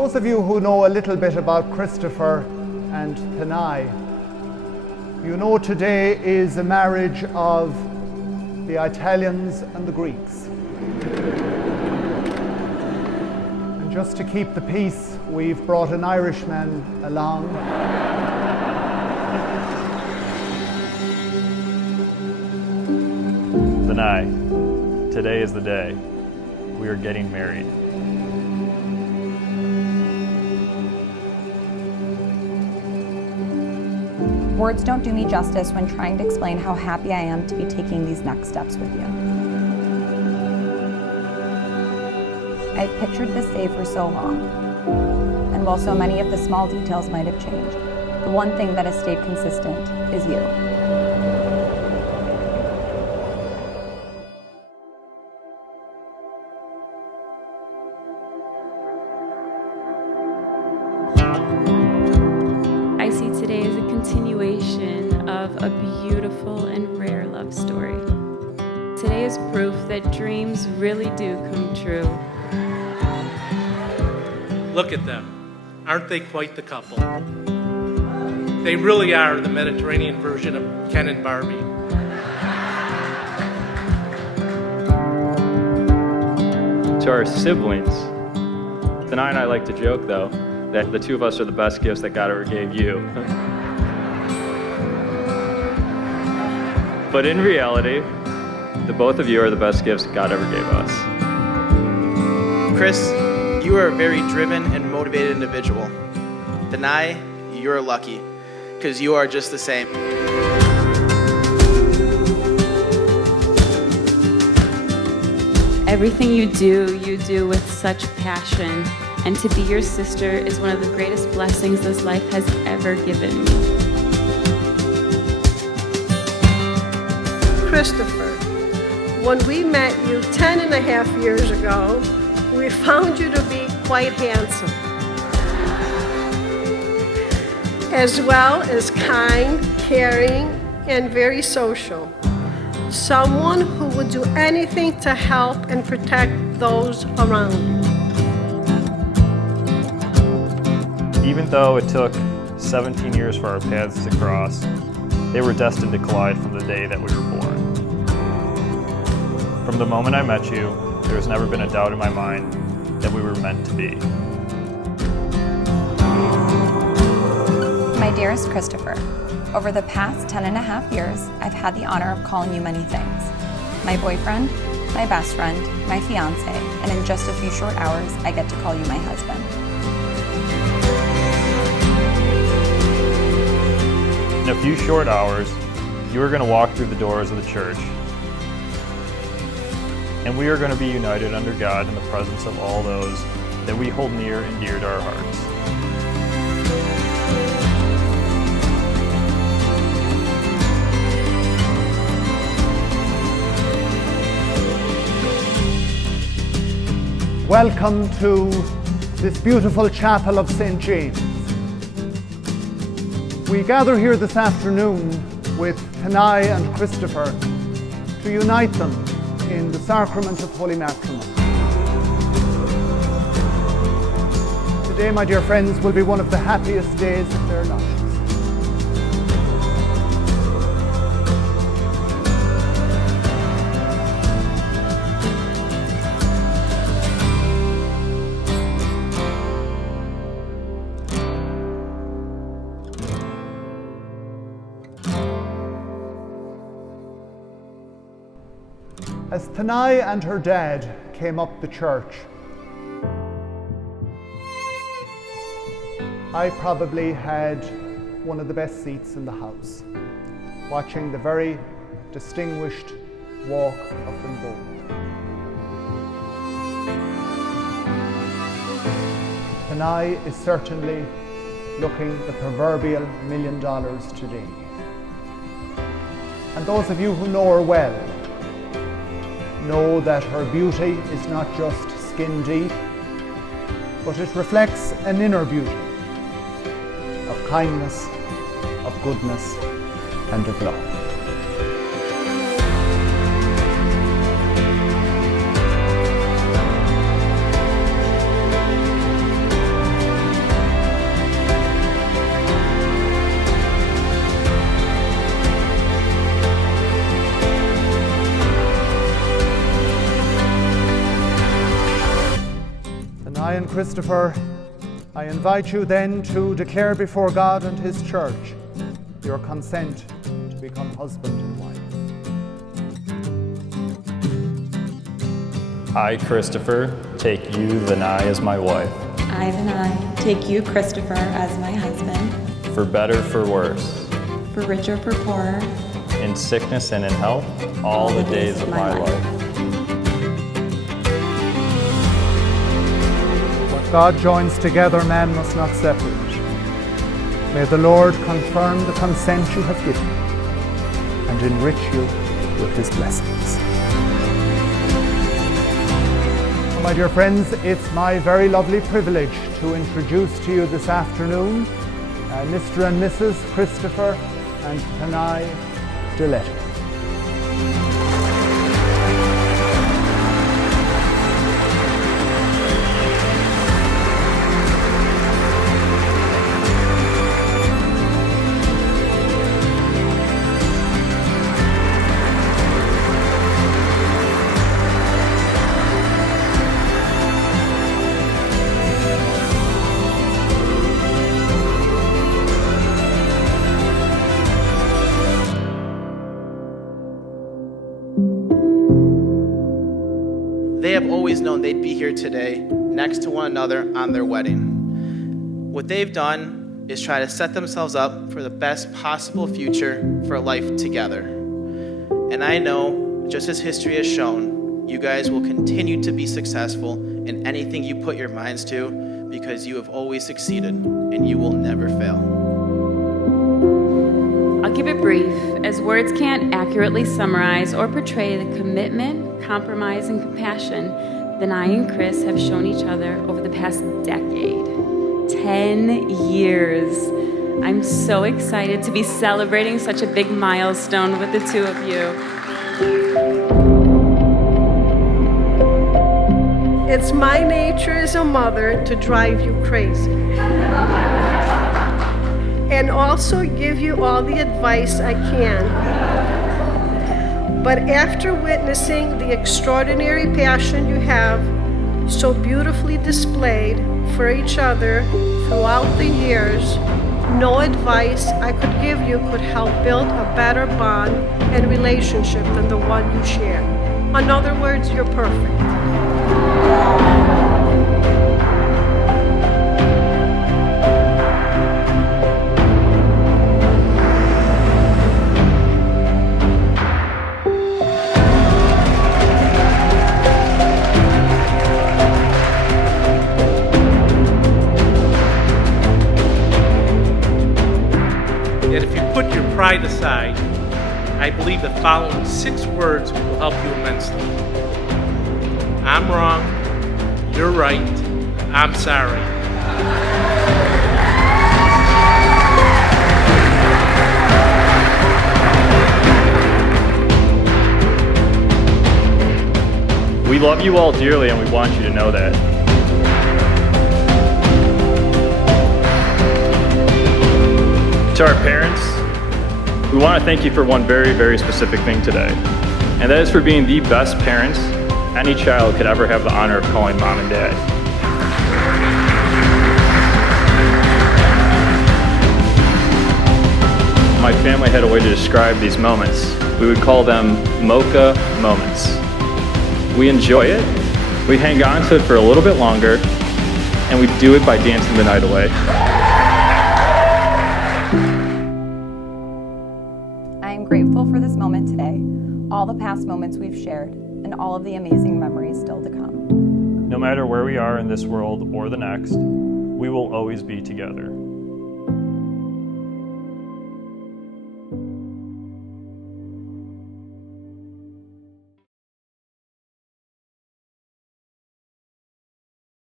Those of you who know a little bit about Christopher and Danae, you know today is a marriage of the Italians and the Greeks. And just to keep the peace, we've brought an Irishman along. Danae, today is the day. We are getting married. Words don't do me justice when trying to explain how happy I am to be taking these next steps with you. I've pictured this day for so long, and while so many of the small details might have changed, the one thing that has stayed consistent is you. I see today as a continuation of a beautiful and rare love story. Today is proof that dreams really do come true. Look at them. Aren't they quite the couple? They really are the Mediterranean version of Ken and Barbie. To our siblings, Danae and I like to joke, though, that the two of us are the best gifts that God ever gave you. But in reality, the both of you are the best gifts God ever gave us. Chris, you are a very driven and motivated individual. Danae, you're lucky, because you are just the same. Everything you do with such passion. And to be your sister is one of the greatest blessings this life has ever given me. Christopher, when we met you 10.5 years ago, we found you to be quite handsome, as well as kind, caring, and very social. Someone who would do anything to help and protect those around you. Even though it took 17 years for our paths to cross, they were destined to collide from the day that we were born. From the moment I met you, there has never been a doubt in my mind that we were meant to be. My dearest Christopher, over the past 10.5 years, I've had the honor of calling you many things. My boyfriend, my best friend, my fiance, and in just a few short hours, I get to call you my husband. In a few short hours, you are going to walk through the doors of the church, and we are going to be united under God in the presence of all those that we hold near and dear to our hearts. Welcome to this beautiful chapel of St. James. We gather here this afternoon with Danae and Christopher to unite them in the sacrament of holy matrimony. Today, my dear friends, will be one of the happiest days of their lives. As Danae and her dad came up the church, I probably had one of the best seats in the house, watching the very distinguished walk of them both. Danae is certainly looking the proverbial $1 million today. And those of you who know her well know that her beauty is not just skin deep, but it reflects an inner beauty of kindness, of goodness, and of love. Danae and Christopher, I invite you then to declare before God and His church your consent to become husband and wife. I, Christopher, take you, Danae, as my wife. I, Danae, take you, Christopher, as my husband. For better, for worse. For richer, for poorer. In sickness and in health, all the days of my life. What God joins together, man must not separate. May the Lord confirm the consent you have given and enrich you with His blessings. My dear friends, it's my very lovely privilege to introduce to you this afternoon Mr. and Mrs. Christopher and Danae Durpetti. They have always known they'd be here today, next to one another on their wedding. What they've done is try to set themselves up for the best possible future for a life together. And I know, just as history has shown, you guys will continue to be successful in anything you put your minds to because you have always succeeded and you will never fail. I'll keep it brief, as words can't accurately summarize or portray the commitment, compromise, and compassion Danae and Chris have shown each other over the past decade. 10 years. I'm so excited to be celebrating such a big milestone with the two of you. It's my nature as a mother to drive you crazy. And also give you all the advice I can. But after witnessing the extraordinary passion you have so beautifully displayed for each other throughout the years, no advice I could give you could help build a better bond and relationship than the one you share. In other words, you're perfect. Yet if you put your pride aside, I believe the following 6 words will help you immensely. I'm wrong, you're right, I'm sorry. We love you all dearly and we want you to know that. To our parents, we want to thank you for one very, very specific thing today, and that is for being the best parents any child could ever have the honor of calling mom and dad. My family had a way to describe these moments. We would call them mocha moments. We enjoy it, we hang on to it for a little bit longer, and we do it by dancing the night away. I am grateful for this moment today, all the past moments we've shared, and all of the amazing memories still to come. No matter where we are in this world or the next, we will always be together.